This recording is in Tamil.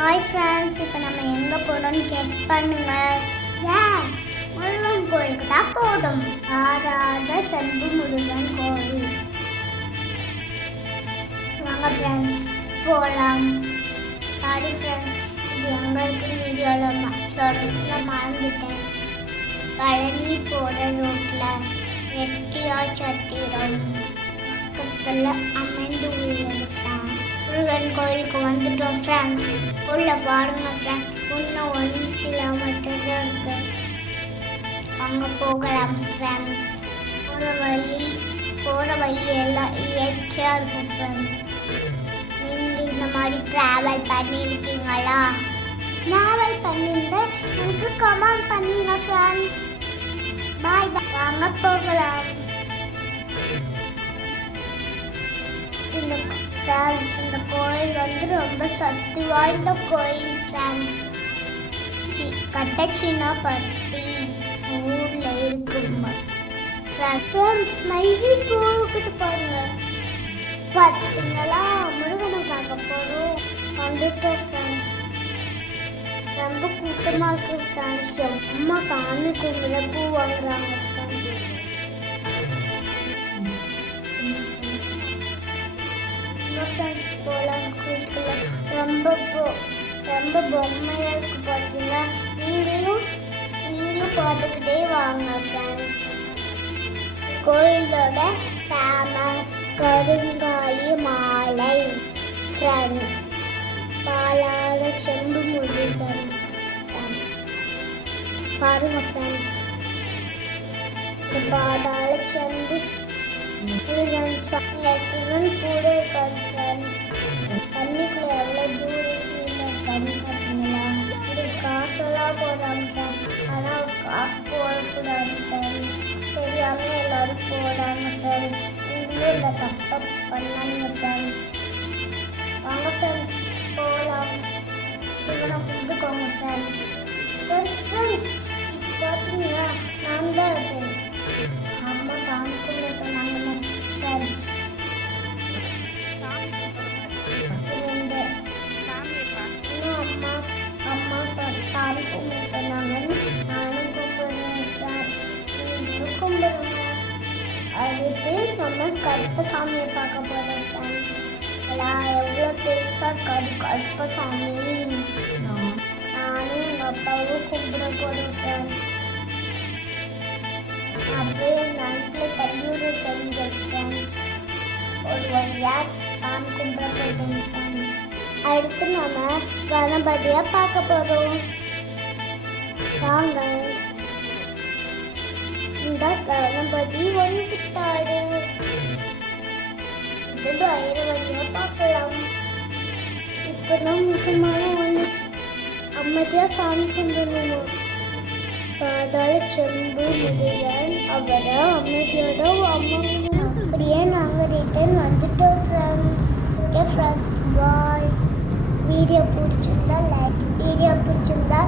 ஹாய் ஃப்ரெண்ட்ஸ் இப்போ நம்ம எங்கே போகிறோம்னு கெஸ் பண்ணுங்க. எஸ் முருகன் கோயிலுக்கு தான் போதும் ஆறாத செம்பு முருகன் கோயில். வாங்க ஃப்ரெண்ட்ஸ் போகலாம் சாரி ஃப்ரெண்ட்ஸ் இது எங்கே இருக்குன்னு வீடியோவில் சொல்ல மறந்துட்டேன். பழனி போகிற ரோட்டில் வெட்டியார் சத்திரம். பக்கத்தில் அமைந்து உள்ளது முருகன் கோயிலுக்கு வந்துட்டோம் ஃப்ரெண்ட்ஸ் உள்ள பாருங்க இன்னும் ஒன் கிலோமீட்டர் தான் இருக்கு. அங்கே போகலாம் ஃப்ரெண்ட்ஸ் போகிற வழி போகிற வழி எல்லாம் இயற்கையாக இருக்கும் ஃப்ரெண்ட்ஸ் நீங்கள் இந்த மாதிரி ட்ராவல் பண்ணியிருக்கீங்களா ட்ராவல் பண்ணியிருந்தா எனக்கு கமெண்ட் பண்ணுங்க ஃப்ரெண்ட்ஸ் பாய் பாய் வாங்க போகலாம். ஃப்ரெண்ட்ஸ் இந்த கோயில் வந்து ரொம்ப சக்தி வாய்ந்த கோயில் ஃப்ரெண்ட்ஸ் சி கட்டச்சினாப்பட்டி ஊரில் இருக்குமா ஃப்ரெண்ட்ஸ் மயிலி போகுது பாருங்க. பார்த்தீங்களா முருகனை பார்க்க போகிறோம் வந்துட்டோம் ஃப்ரெண்ட்ஸ் ரொம்ப கூட்டமாக இருக்கு ஃப்ரெண்ட்ஸ் அம்மா சாமி கும்பிட பூ வாங்குறாங்க. நம்ம ஃப்ரெண்ட்ஸ் போகலாம் கோயிலுக்குள்ள ரொம்ப போ ரொம்ப பொம்மையாக இருக்கு பார்த்தீங்கன்னா நீங்களும் நீங்களும் பார்த்துக்கிட்டே வாங்க ஃப்ரெண்ட்ஸ் கோயிலோட ஃபேமஸ் கருங்காலி மாலை ஃப்ரெண்ட்ஸ் பாலால செம்பு முருகன் பாருங்க ஃப்ரெண்ட்ஸ் பாதாள செம்பு கூட இருக்காரு ஃப்ரெண்ட்ஸ் தண்ணிக்குள்ள எவ்வளோ தூரத்தில் இருக்காரு பார்த்தீங்களா இது காசெல்லாம் போடுறாங்க ஃப்ரெண்ட்ஸ் ஆனால் காசு போடக்கூடாது ஃப்ரெண்ட்ஸ் தெரியாம எல்லாரும் போடாங்க ஃப்ரெண்ட்ஸ் நீங்களும் இந்த தப்பை பண்ணாங்க ஃப்ரெண்ட்ஸ் வாங்க ஃப்ரெண்ட்ஸ் போகலாம் சொன்னாங்கன்னு நானும் கும்பிடுறேன் ஃப்ரெண்ட்ஸ் நீங்களும் கும்பிடுங்க அடுத்து நம்ம கருப்பசாமியை பார்க்க போகிறோம் ஃப்ரெண்ட்ஸ் எல்லாம் எவ்வளோ பெருசாக இருக்காது கருப்பசாமி நானும் எங்கள் அப்பாவும் கும்பிட போகிறோம் ஃப்ரெண்ட்ஸ் அப்படியே நன்றில் கல்லூரி தெரிஞ்ச ஃப்ரெண்ட்ஸ் ஒரு வழியாக சாமி கும்பிட அடுத்து நம்ம பார்க்க போகிறோம் வாங்க இந்த கணபதி வந்துட்டாரு. இது பைரவதியை பார்க்கலாம். இப்பதான் முக்கியமான ஒன்று அம்மதியா சாமி கும்பிடணும். பாதாள செம்பு முருகன் அவரை அமைதியோட அம்மா அப்படியே நாங்கள் ரிட்டர்ன் வந்துட்டோம் friends okay friends bye video பிடிச்சிருந்தா லைக் வீடியோ பிடிச்சிருந்தா